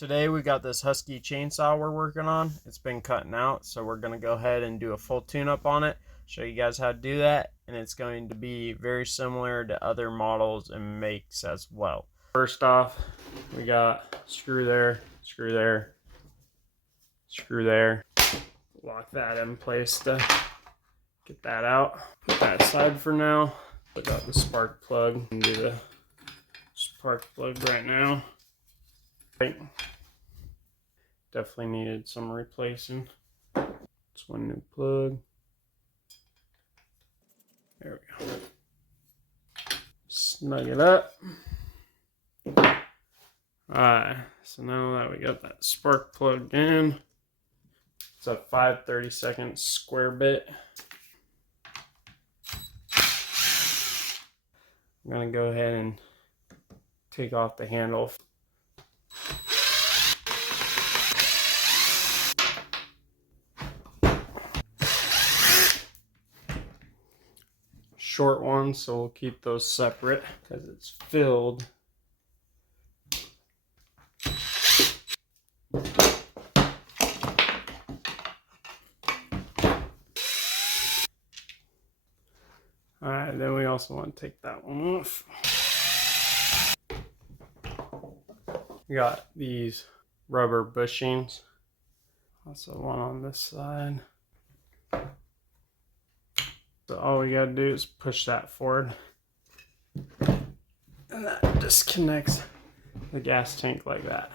Today we got this Husky chainsaw we're working on. It's been cutting out, so we're going to go ahead and do a full tune-up on it, show you guys how to do that, and it's going to be very similar to other models and makes as well. First off, we got screw there, screw there, screw there. Lock that in place to get that out. Put that aside for now. Put out the spark plug and do the spark plug right now. Definitely needed some replacing. It's one new plug. There we go. Snug it up. Alright, so now that we got that spark plugged in, it's a 5/32 square bit. I'm gonna go ahead and take off the handle. Short one, so we'll keep those separate because it's filled. Alright, then we also want to take that one off. We got these rubber bushings. Also one on this side. So all we gotta do is push that forward. And that disconnects the gas tank like that.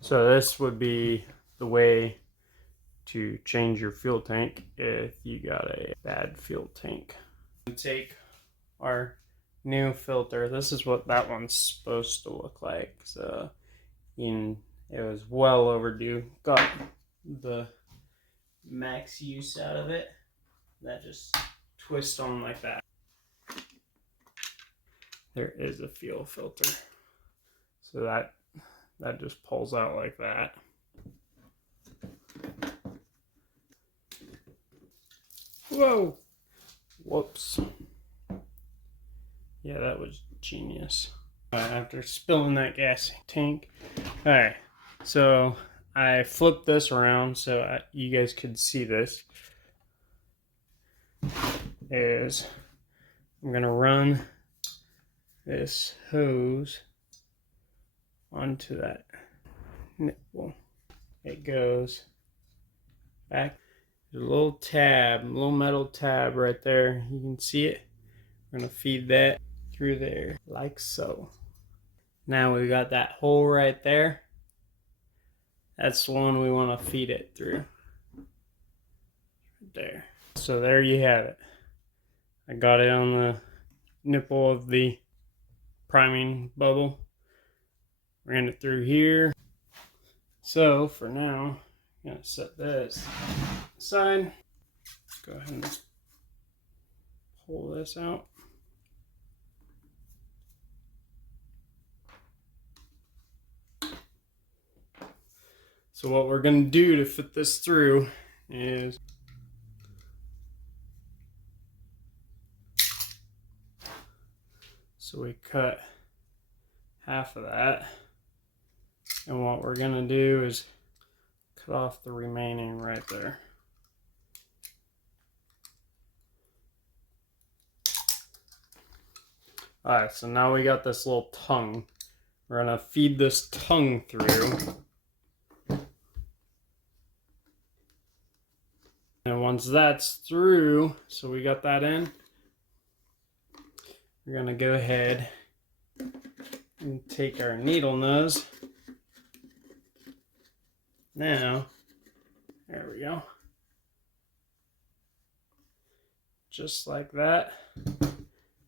So this would be the way to change your fuel tank if you got a bad fuel tank. Take our new filter. This is what that one's supposed to look like. So it was well overdue. Got the max use out of it. That just twists on like that. There is a fuel filter. So that just pulls out like that. Whoa! Whoops. Yeah, that was genius. After spilling that gas tank. Alright, so I flipped this around so you guys could see this. I'm going to run this hose onto that nipple. It goes back. There's a little tab, a little metal tab right there. You can see it. We're going to feed that through there like so. Now we've got that hole right there. That's the one we want to feed it through. Right there. So there you have it. I got it on the nipple of the priming bubble. Ran it through here. So for now, I'm going to set this aside. Go ahead and pull this out. So what we're going to do to fit this through is so we cut half of that, and what we're going to do is cut off the remaining right there. Alright, so now we got this little tongue. We're going to feed this tongue through. And once that's through, so we got that in, we're going to go ahead and take our needle nose. Now, there we go. Just like that.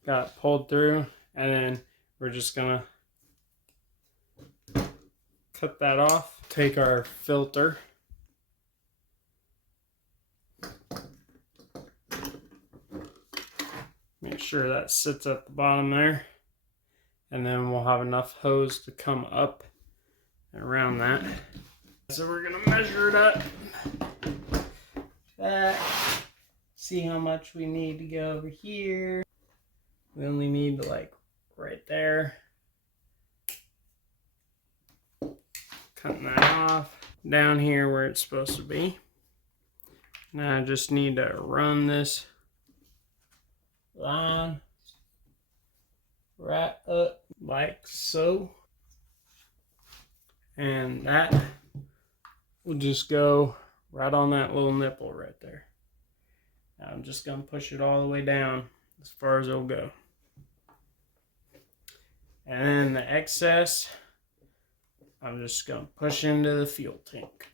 Got it pulled through, and then we're just going to cut that off. Take our filter. Make sure that sits at the bottom there, and then we'll have enough hose to come up and around that. So we're gonna measure it up. See how much we need to go over here. We only need like right there. Cutting that off down here where it's supposed to be. Now I just need to run this line right up like so. And that will just go right on that little nipple right there. Now I'm just going to push it all the way down as far as it'll go. And then the excess, I'm just going to push into the fuel tank.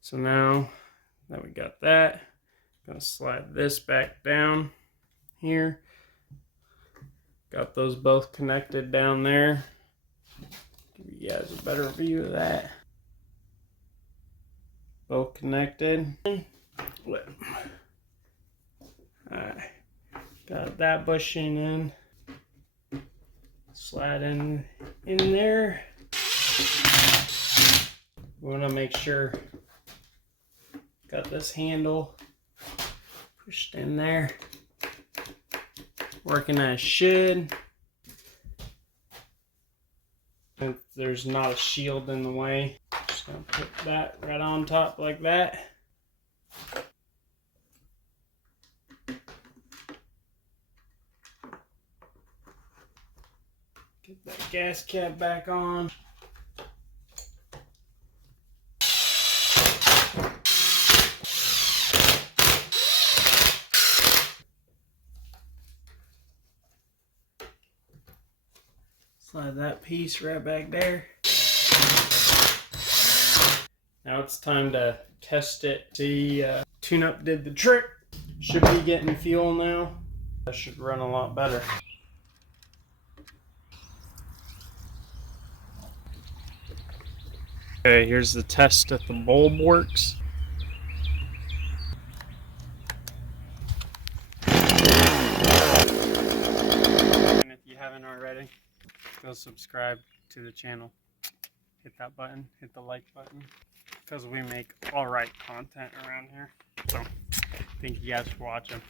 So now that we got that, I'm going to slide this back down here. Got those both connected down there. Give you guys a better view of that. Both connected. Alright, got that bushing in. Slide in there. We want to make sure got this handle pushed in there, working as it should. If there's not a shield in the way, just gonna put that right on top like that. Get that gas cap back on. Slide that piece right back there. Now it's time to test it. See, tune-up did the trick. Should be getting fuel now. That should run a lot better. Okay, here's the test if the bulb works. And if you haven't already, go subscribe to the channel. Hit that button, hit the like button, because we make alright content around here. So, thank you guys for watching.